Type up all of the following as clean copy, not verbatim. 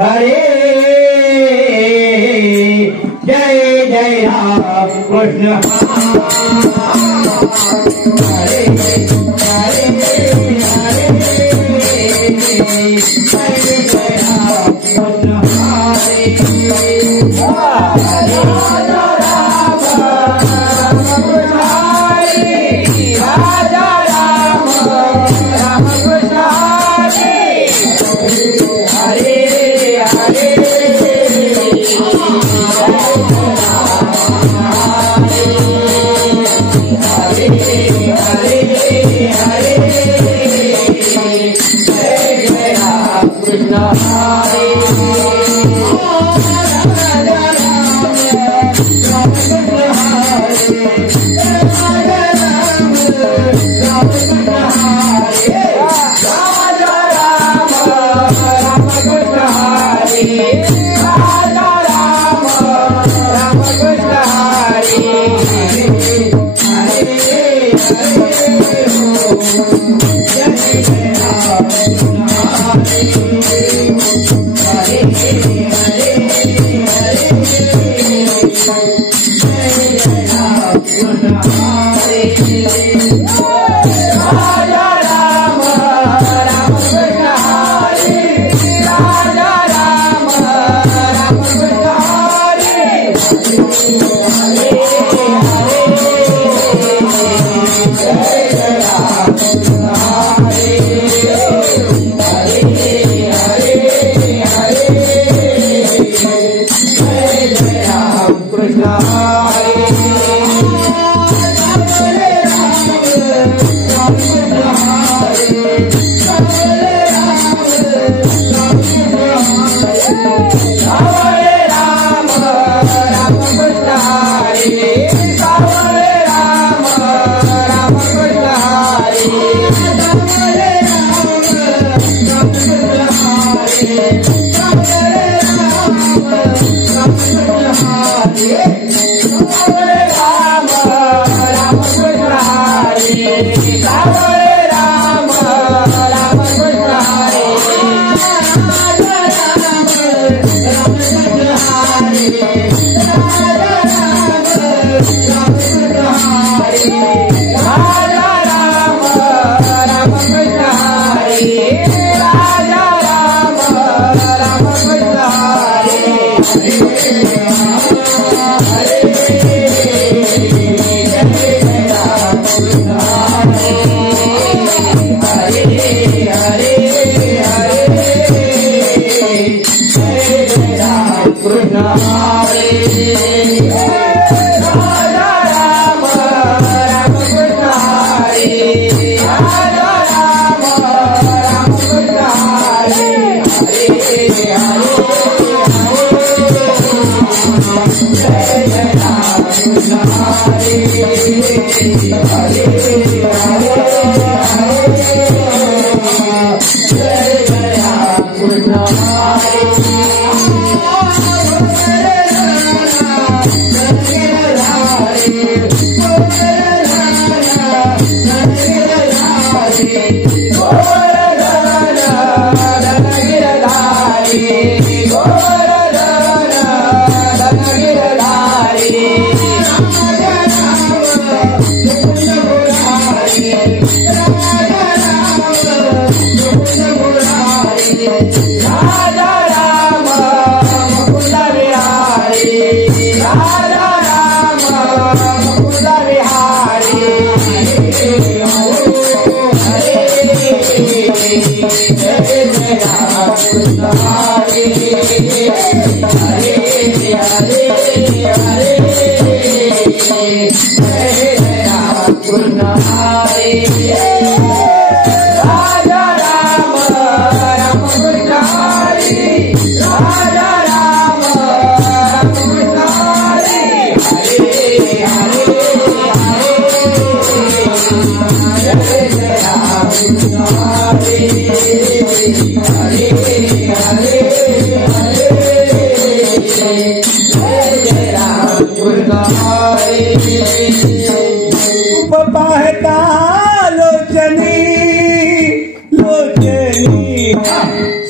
हरे जय राम कृष्ण हरे हरे हरे जय जय राम कृष्ण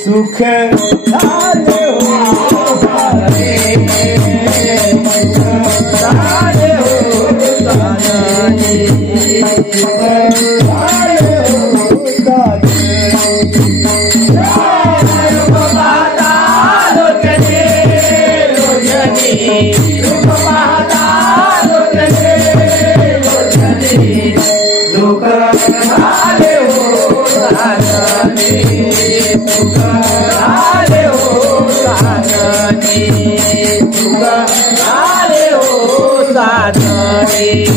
सुख लाल हो रूप पाहता लोचने दुःख झाले हो साजने दुःख झाले हो साजने दुःख झाले हो साजने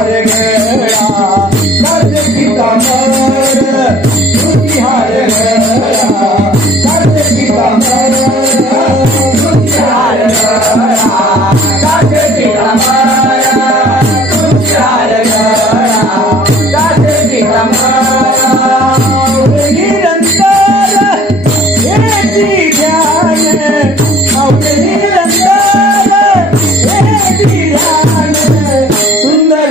हार गया कर्ज की कमर तुझी हार गया कर्ज की कमर तुझी हार गया कर्ज की कमर तुझी हार गया कर्ज की कमर निरंतर एक ज्ञान सुंदर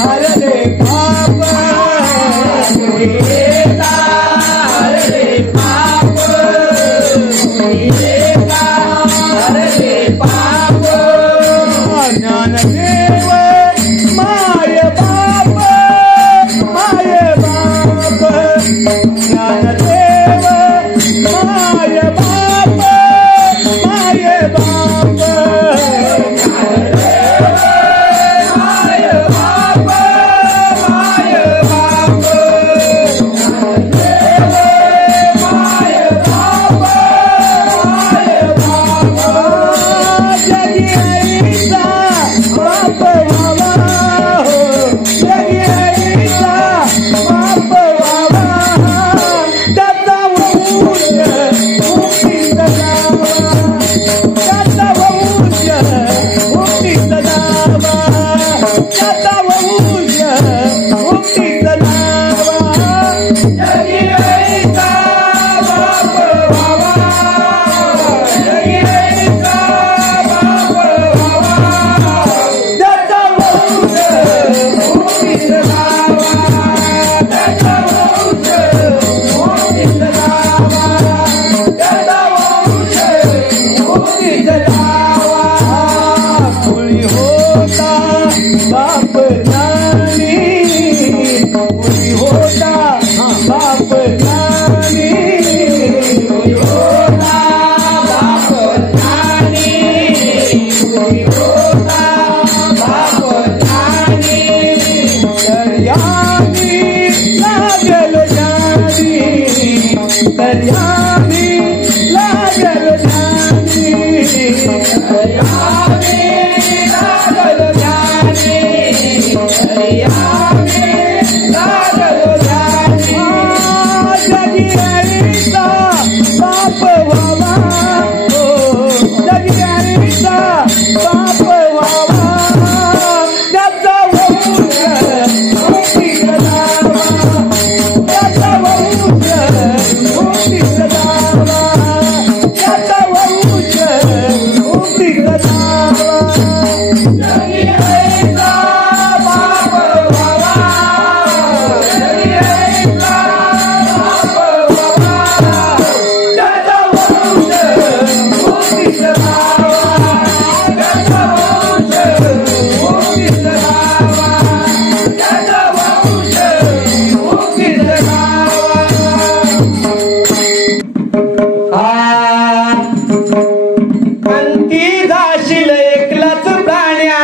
हरले पाप ज्ञानदेव माय बाप माय बाप माय बाप माय बाप माय बाप माय बाप जगी ऐसा बाप बाबा हो जगी ऐसा बाप बाबा त्याचा वंश मुक्तीत जावा त्याचा वंश मुक्तीत जावा त्याचा वंश मुक्तीत जावा जगी ऐसा बाप बाबा जगी ऐसा बाप बाबा त्याचा वंश मुक्तीत जावा त्याचा वंश मुक्तीत जावा त्याचा वंश मुक्तीत जावा कुळी होता बाप ज्ञानी कुळी होता बाप ज्ञानी कुळी होता बाप ज्ञानी कुळी होता बाप ज्ञानी दर्यामी लागल ज्ञानी दर्यामी लागल ज्ञानी दर्यामी लागल ज्ञानी दर्यामी लागल ज्ञानी जगी ऐसा बाप बाबा हो जगी ऐसा बाप बाबा त्याचा वंश मुक्तीत जावा त्याचा वंश मुक्तीत जावा त्याचा वंश मुक्तीत जावा जगी ऐसा बाप बाबा जगी ऐसा बाप बाबा त्याचा वंश मुक्तीत जावा त्याचा वंश मुक्तीत जावा त्याचा वंश मुक्तीत जावा अंती जाशील एकलाच प्राण्या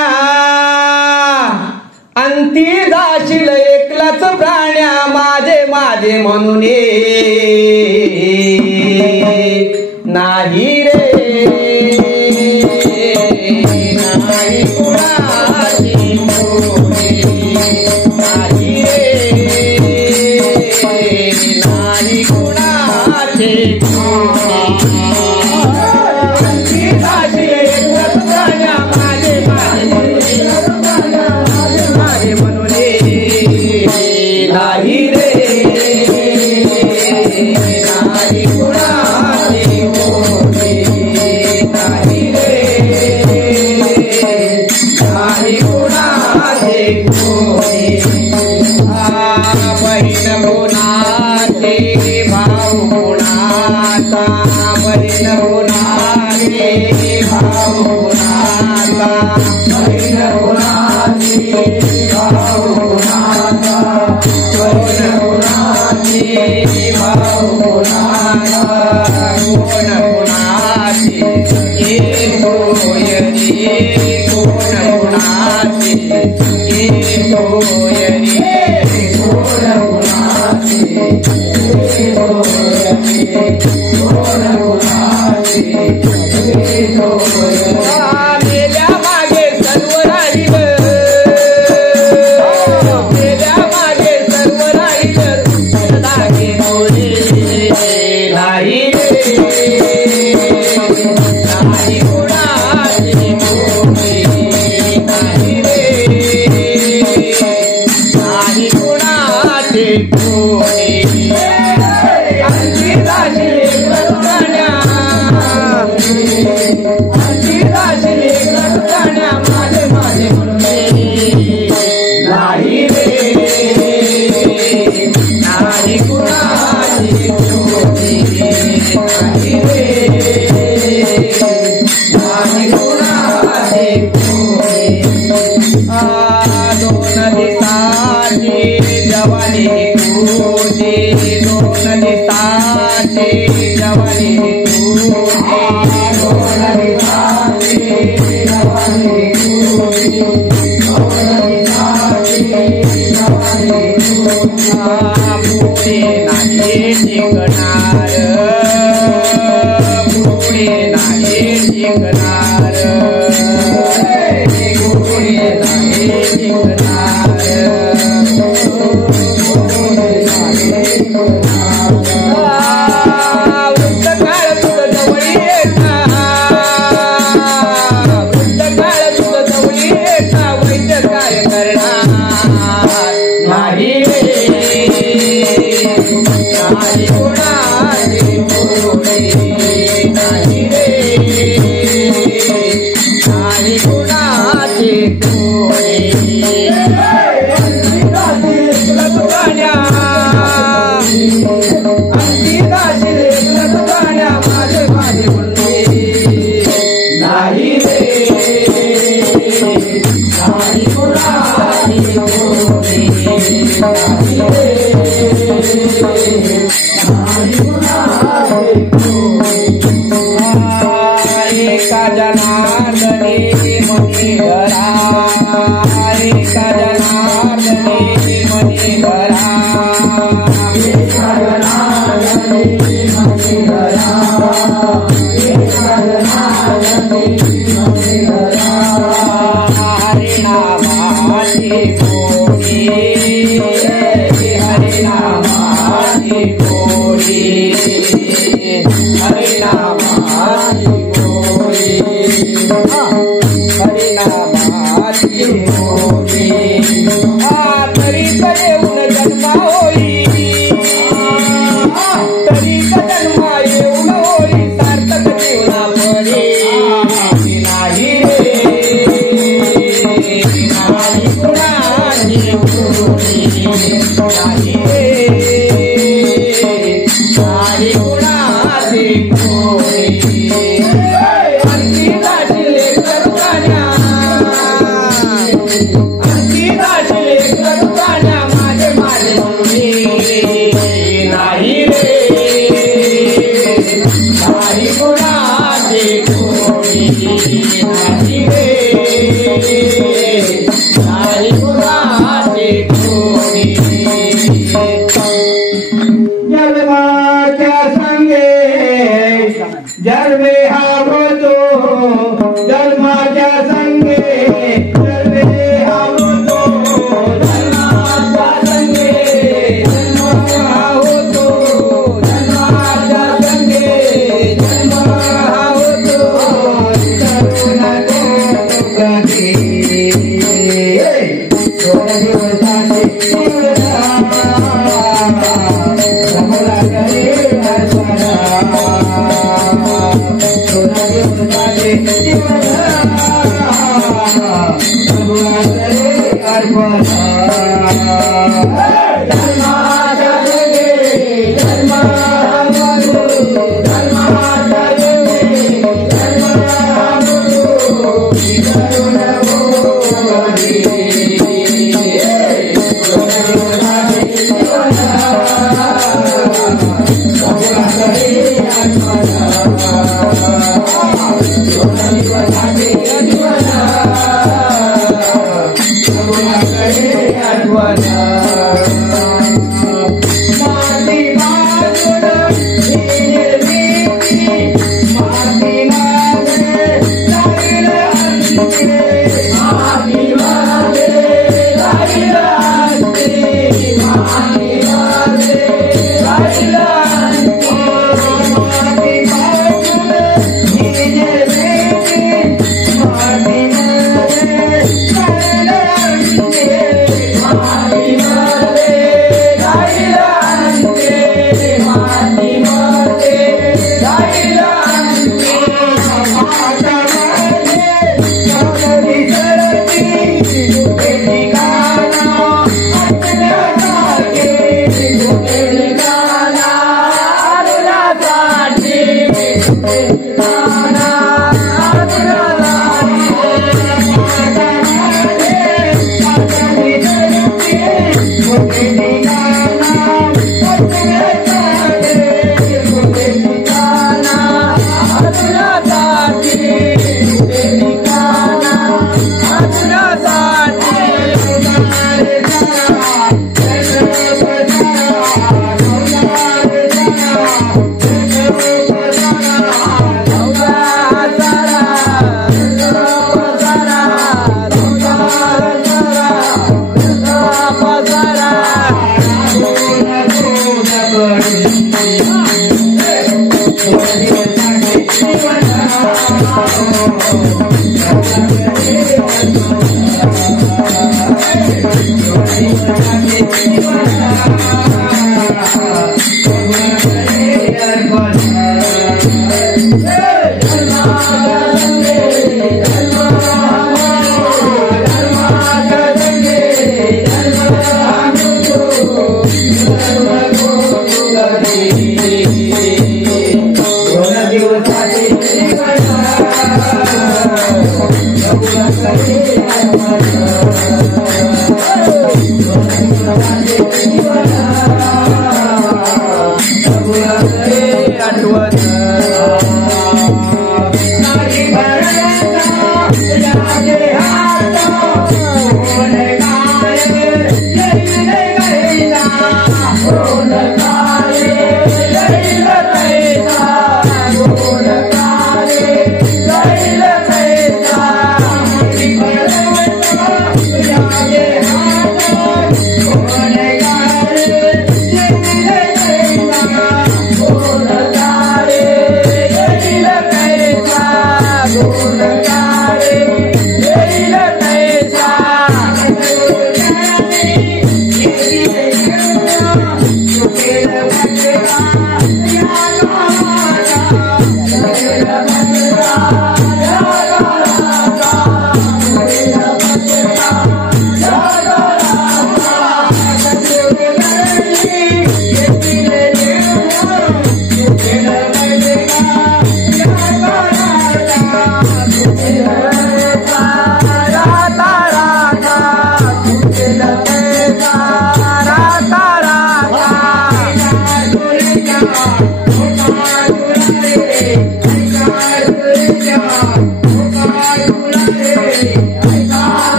अंती जाशील एकलाच प्राण्या माझे माझे म्हणून नाही रे नाही कुणाची कोणी नाही रे नाही कुणाची अंती जाशील एकलाच प्राण्या माझे माझे म्हणून नाही रे नाही कुणाची कोणी नाही रे नाही कुणाची कोणी बहीण कोणाचे भाऊ कोणाचा बहीण कोणाचे भाऊ कोणाचा बहीण कोणाची भाऊ कोणाचा बहीण कोणाची भाऊ कोणाचा कोण कोणाची होयरी कोण कोणाची होयरी कोण कोणाची होयरी कोण कोणाची मेल्या मागे सर्व राहील मेल्या मागे सर्व राहील धागे मोरे नाही नाही कुणाची कोणी नाही रे नाही कुणाची कोणी अंती जाशील एकलाच प्राण्या अंती जाशील एकलाच प्राण्या माझे माझे म्हणून नाही रे नाही कुणाची कोणी नाही रे नाही कुणाची कोणी दोन दिवसाची जवानी तुझी दोन दिवसा जिंकणार पुढे नाही जिंकणार पुढे नाही जिंकणार वृद्ध काळ तुझं जवळी येता वृद्ध काळ तुझं जवळी येता वैद्य काय करणार नाही नाही कोणाची कोणी नाही रे नाही कोणाची कोणी गाण्या अंती दाशी गाण्या माझे माझे म्हणणे नाही रे नाही कोणाची कोणी नाही रे एका जनार्दने मनी धरा एका जनार्दने मनी धरा एका जनार्दने मनी धरा एका जनार्दने मनी धरा हरिनामाची गोडी हरिनामाची गोडी हरिनामाची गोडी हरिनामाची गोडी तरी येऊन जन्मा होई तरी जन्मा येऊन होई सार्थक जीवना पडे नाही रे नाही कुणाची गोडी नाही रे नाही कुणाची गोडी अंती दाशी लेकर गाण्या अंती दाशी लेकर गाण्या माझे माझे म्हणणे नाही रे नाही कोणाची कोणी नाही रे नाही कोणाची कोणी जन्माच्या संगे जन्मे हा होतो जन्माच्या संगे जन्मे हा होतो जन्माच्या संगे जन्म हा होतो जन्माच्या संगे जन्म हा होतो तरुण कधी दोन दिवसाचे जमला करे अर्पणा दोन दिवसाचे जमला करे अर्पणा धर्माच्या जगे धर्म धर्माच्या जगे धर्म करुण माती बाजूला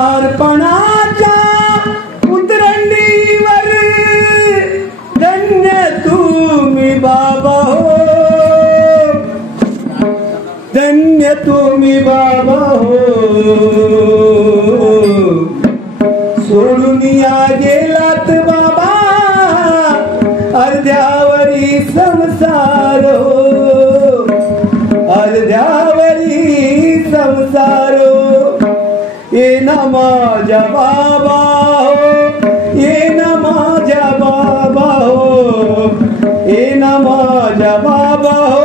उतारपणाच्या उतरंडीवर धन्य तुम्ही बाबा हो, धन्य तुम्ही बाबा हो. सोडून या गेलात बाबा अर्ध्यावरी संसार हो, अर्ध्यावरी संसार हो. ये ना माझ्या बाबा हो, ये ना माझ्या बाबा हो, ये ना माझ्या बाबा हो,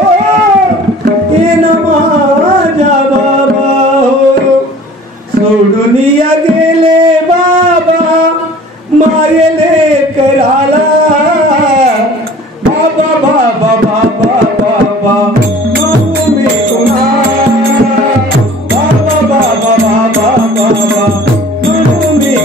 ये ना माझ्या बाबा हो. सोडून या गेले बाबा मायले कराला बाबा बाबा बाबा बाबा मी तुम्हा बाबा बाबा बाबा बाबा मी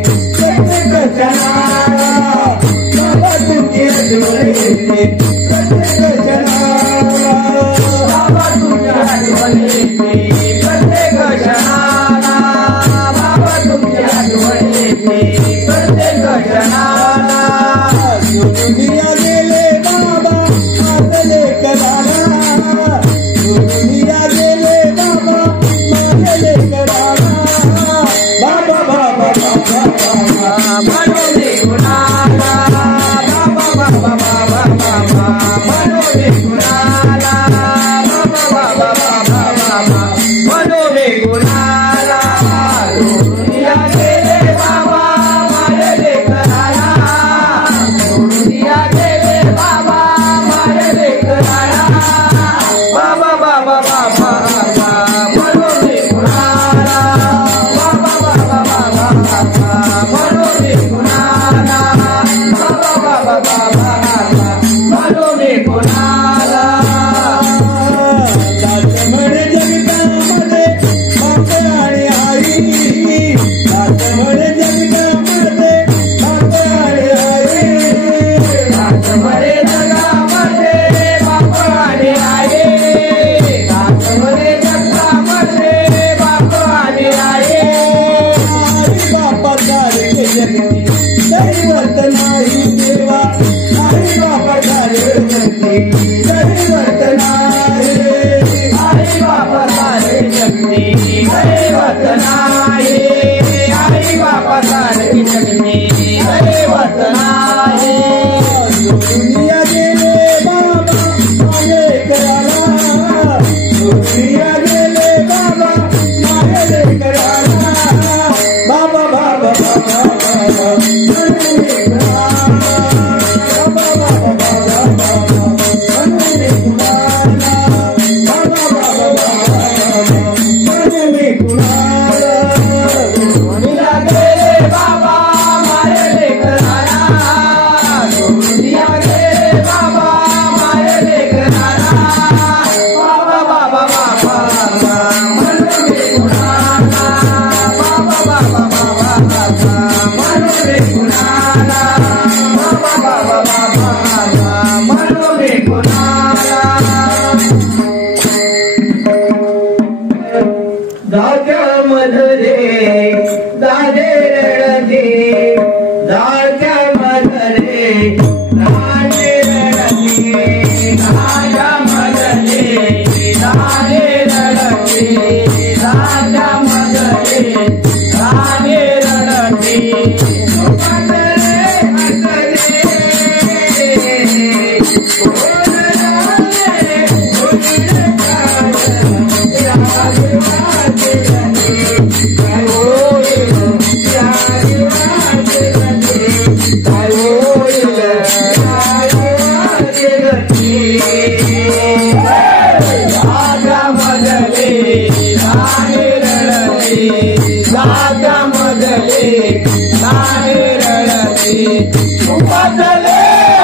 प्रत्येक क्षणाला बाबा तुमची आठवण येते प्रत्येक क्षणाला बाबा तुमची आठवण येते प्रत्येक क्षणाला बाबा तुमची आठवण येते प्रत्येक क्षणाला दुनिया गेले बाबा माझे लेकराला दुनिया गेले बाबा माझे लेकराला बाबा बाबा बाबा बाबा मनोरे गुणाला बाबा बाबा बाबा बाबा मनोरे गुणाला बाबा बाबा बाबा बाबा मनोरे गुणाला दुनिया गेले बाबा माझे लेकराला दुनिया गेले बाबा माझे लेकराला बाबा बाबा बाबा बाबा मनोरे गुणाला बाबा बाबा बाबा बाबा मनोरे गुणाला बाबा बाबा बाबा बाबा मनोरे गुणाला म्हणे जगतामध्ये बाप आणि आई म्हणे जगतामध्ये बाप आणि आई कातमरे जगामध्ये बाप आणि आई कातमरे जगामध्ये बाप आणि आई आई बापा सारखे जगती दैवत नाही देवा आई बापा सारखे जगती दैवत नाही आई बापा सारे जगती दैवत नाही आई बापा सारे जगती दैवत नाही दुनिया गेले बाबा माझे कराला दुनिया गेले बाबा माझे लेकराला बाबा बाबा बाबा बाबा मनोरे गुणाला बाबा बाबा बाबा बाबा मनोरे गुणाला बाबा बाबा बाबा बाबा मनोरे गुणाला दुनिया गेले बाबा माझे लेकराला दुनिया गेले बाबा माझे लेकराला बाबा बाबा बाबा बाबा मनोरे गुणाला बाबा बाबा बाबा बाबा मनोरे गुणाला बाबा बाबा बाबा बाबा मनोरे गुणाला जाग्यामध्ये दादे रडते जाग्यामध्ये दादे रडते जाग्यामध्ये दादे रडते जाग्यामध्ये दादे रडते हसले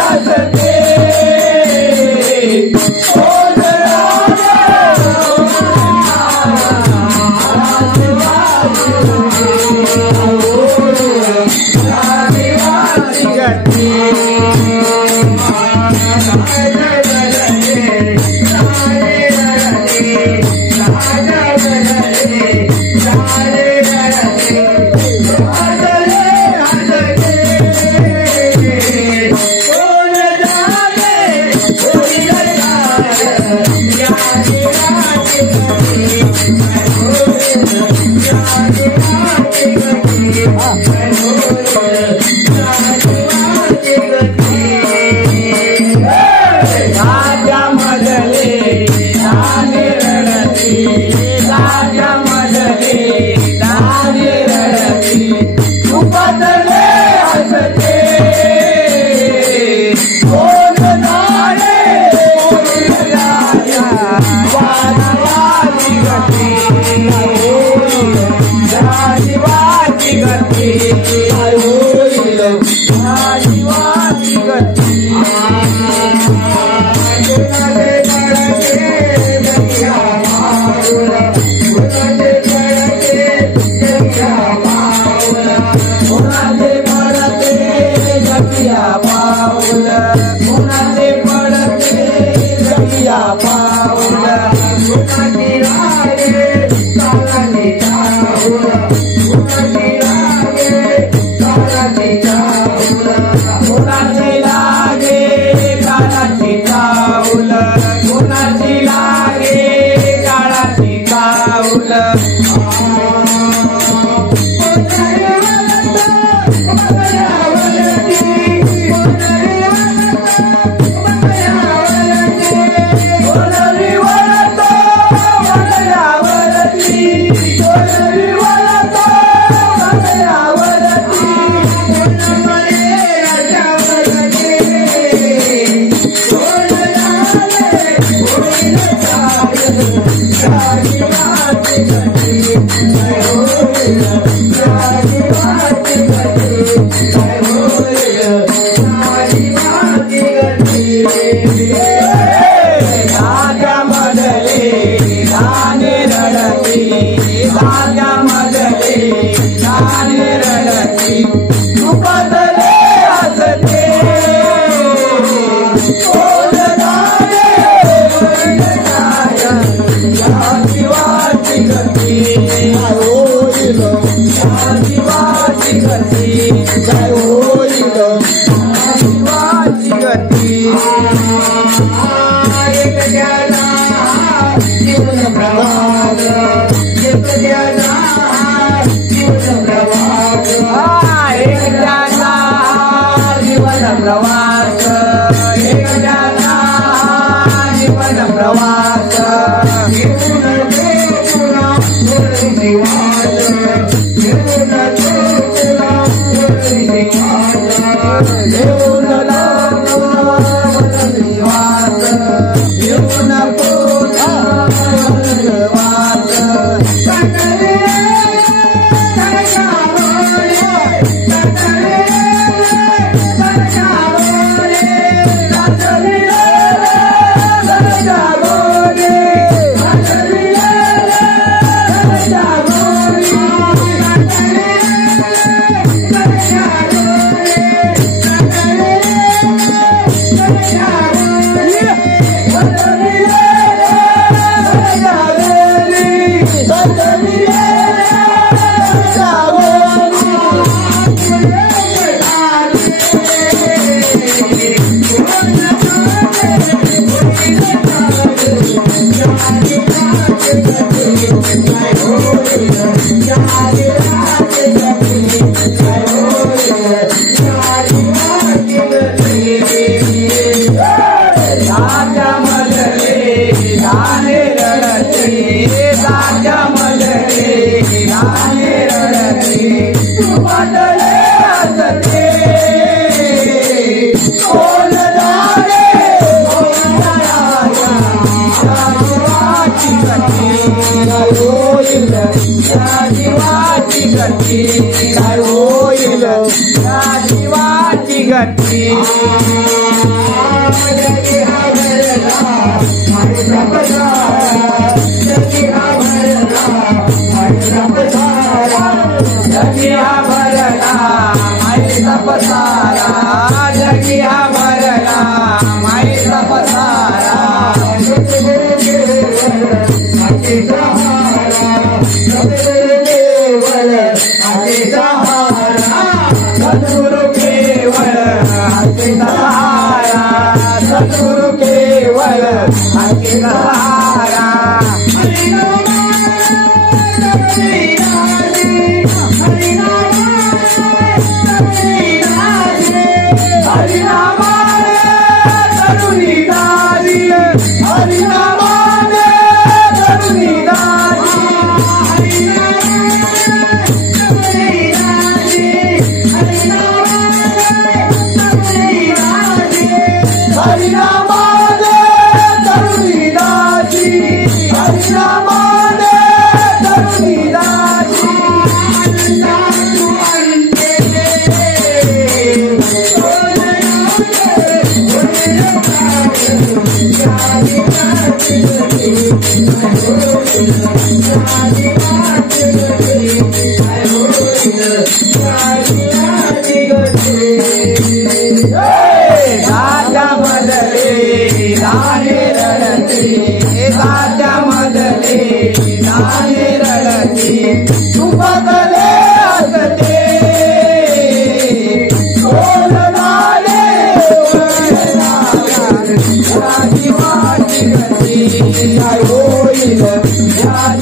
हसले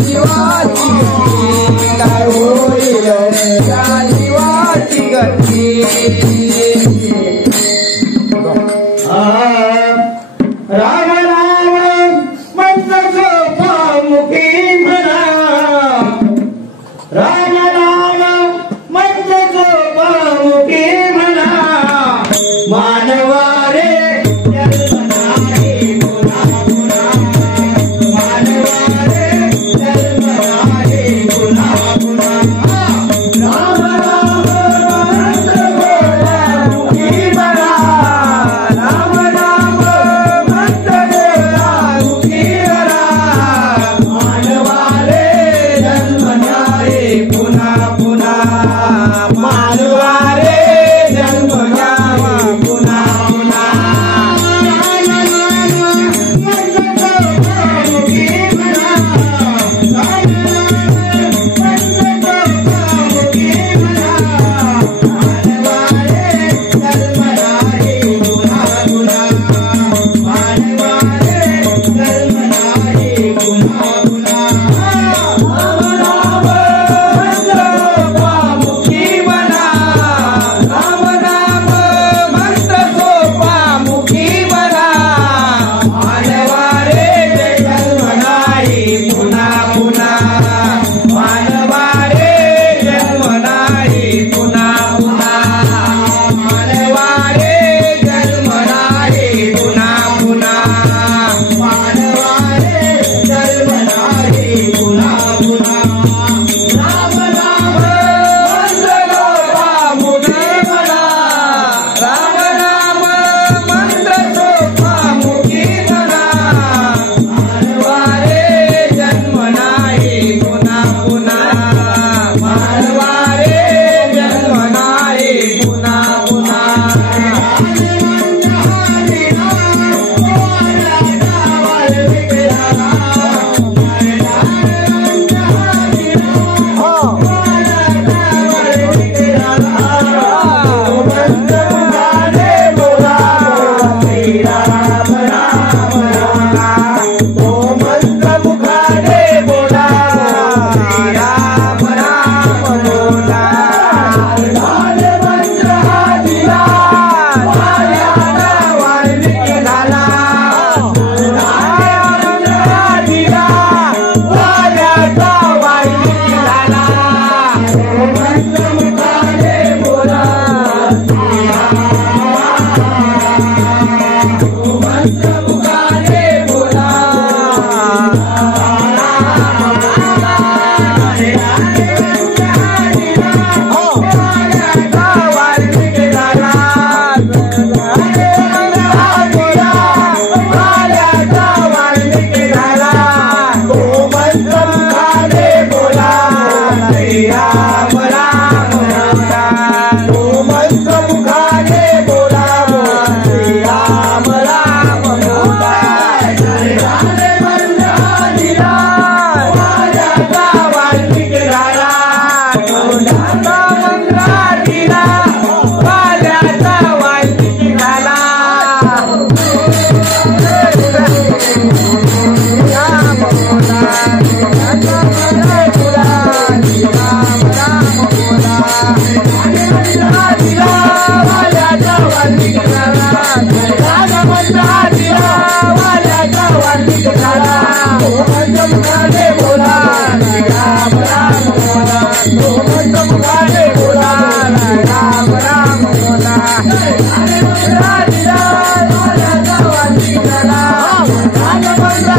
जीवाची बोला